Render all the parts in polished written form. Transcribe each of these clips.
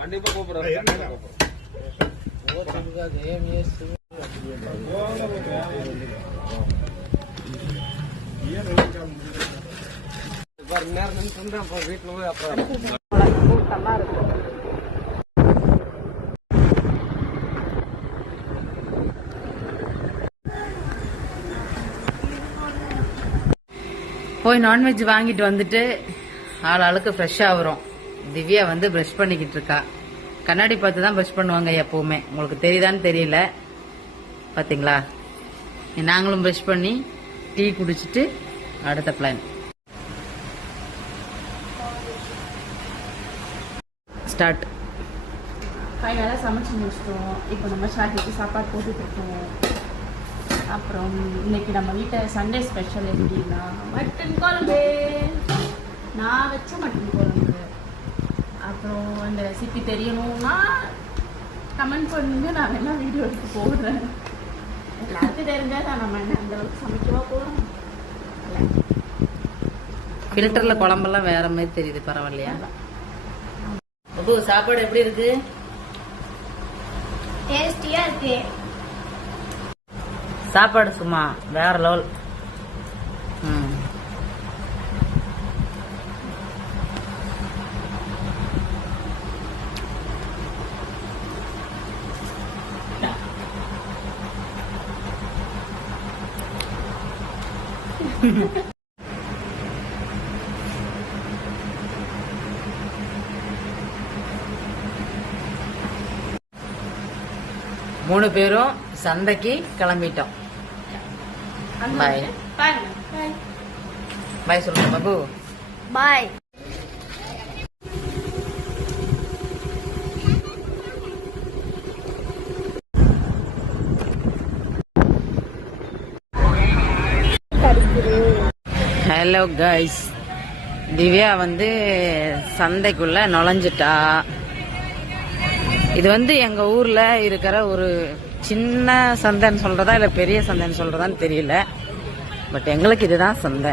கண்டிப்பா கூப்பிடுறேன். வீட்டுல போய் அப்புறம் போய் நான்வெஜ் வாங்கிட்டு வந்துட்டு ஆளுக்கு ஃப்ரெஷ்ஷாக வரும். திவ்யா வந்து ப்ரஷ் பண்ணிக்கிட்டு இருக்கா. கண்ணாடி பார்த்து தான் ப்ரஷ் பண்ணுவாங்க எப்பவுமே. உங்களுக்கு தெரியுதான்னு தெரியல, பார்த்தீங்களா? நாங்களும் ப்ரஷ் பண்ணி டீ குடிச்சிட்டு அடுத்த பிளான் ஸ்டார்ட். ஃபைனலாக சமைச்சு முடிச்சிட்டோம். இப்போ நம்ம ஷார்ட்டிக்கு சாப்பாடு போட்டுட்டு இருக்கோம். அப்புறம் இன்னைக்கு நம்ம வீட்டில் சண்டே ஸ்பெஷல் எப்படின்னா மட்டன் குழம்பு. நான் வச்ச மட்டன் குழம்பு. அப்புறம் அந்த ரெசிபி தெரியணும்னா கமெண்ட் பண்ணுங்க, நான் வேணா வீடியோ எடுத்து போடுறேன். எல்லாருக்கும் தெரிஞ்சால் தான் நம்ம என்ன அந்த அளவுக்கு சமைக்கவா போகிறோம். ஃபில்டரில் குழம்பெல்லாம் வேற மாதிரி தெரியுது, பரவாயில்லையா? சாப்பாடு எப்படி இருக்கு? டேஸ்டியா இருக்கு. சாப்பாடு சும்மா வேற லெவல். மூணு பேரும் சந்தைக்கு கிளம்பிட்டோம். பாய் பாய் சொல்லுங்க பாபு. பாய். ஹலோ கைஸ், திவ்யா வந்து சந்தைக்குள்ள நுழைஞ்சிட்டா. இது வந்து எங்க ஊர்ல இருக்கிற ஒரு சின்ன சந்தைன்னு சொல்றதா இல்ல பெரிய சந்தைன்னு சொல்றதான்னு தெரியல. பட் எங்களுக்கு இதுதான் சந்தை.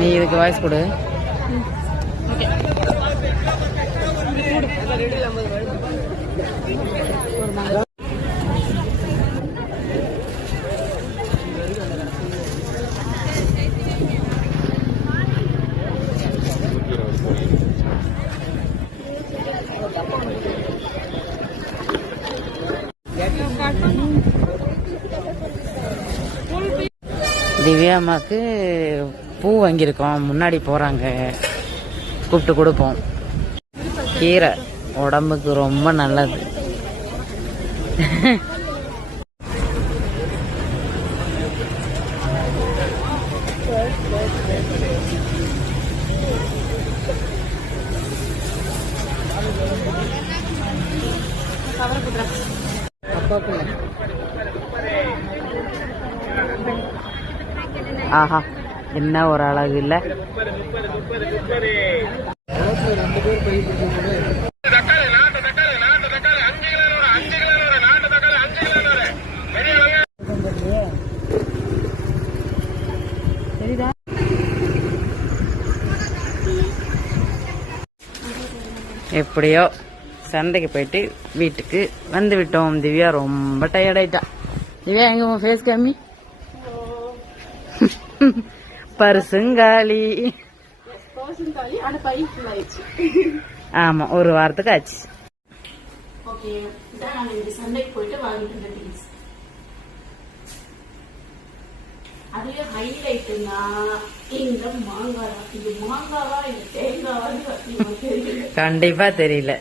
நீ இதுக்கு வாய்ஸ் கொடு. திவ்யா அம்மாக்கு பூ வாங்கியிருக்கோம். முன்னாடி போறாங்க, கூப்பிட்டு கொடுப்போம். கீரை உடம்புக்கு ரொம்ப நல்லது. ஆஹா, என்ன ஒரு அழகு இல்ல. எப்படியோ சந்தைக்கு போயிட்டு வீட்டுக்கு வந்து விட்டோம். திவ்யா ரொம்ப டயர்ட் ஆயிட்டா. திவ்யா எங்க உன் ஃபேஸ் காமி. பரிசுங்காலி. ஆமா, ஒரு வாரத்துக்கு ஆச்சு. சந்தைக்கு போயிட்டு வாங்கிட்டு திங்ஸ். அதுல ஹைலைட்னா இந்த மாங்காய். இது மாங்காவா இது தேங்காவா கண்டிப்பா தெரியல.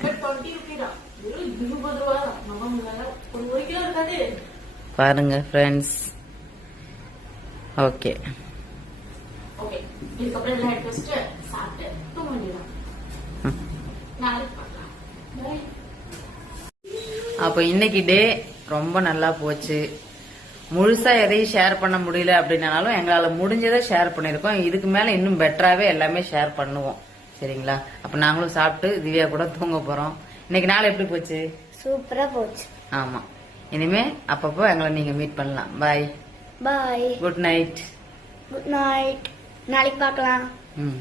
பாருங்க ஃப்ரெண்ட்ஸ். ஓகே, இதுக்கப்புறம் எல்லாம் எடுத்து வச்சுட்டு சாப்பிட்டு தூங்க வேண்டியதான். நாளைக்கு பார்க்கலாம். அப்போ இன்னைக்கு டே ரொம்ப நல்லா போச்சு. முழுசா எதையும் ஷேர் பண்ண முடியல அப்படின்னாலும் எங்களால முடிஞ்சதை ஷேர் பண்ணிருக்கோம். இதுக்கு மேல இன்னும் பெட்டராவே எல்லாமே ஷேர் பண்ணுவோம். சரிங்களா? அப்ப நாங்களும் சாப்பிட்டு திவ்யா கூட தூங்க போறோம். இன்னைக்கு நாள் எப்படி போச்சு? சூப்பரா போச்சு. ஆமா, இனிமே அப்பப்போ எங்களை நீங்க மீட் பண்ணலாம். Bye bye. Good night. Good night. நாளைக்கு பார்க்கலாம். ம்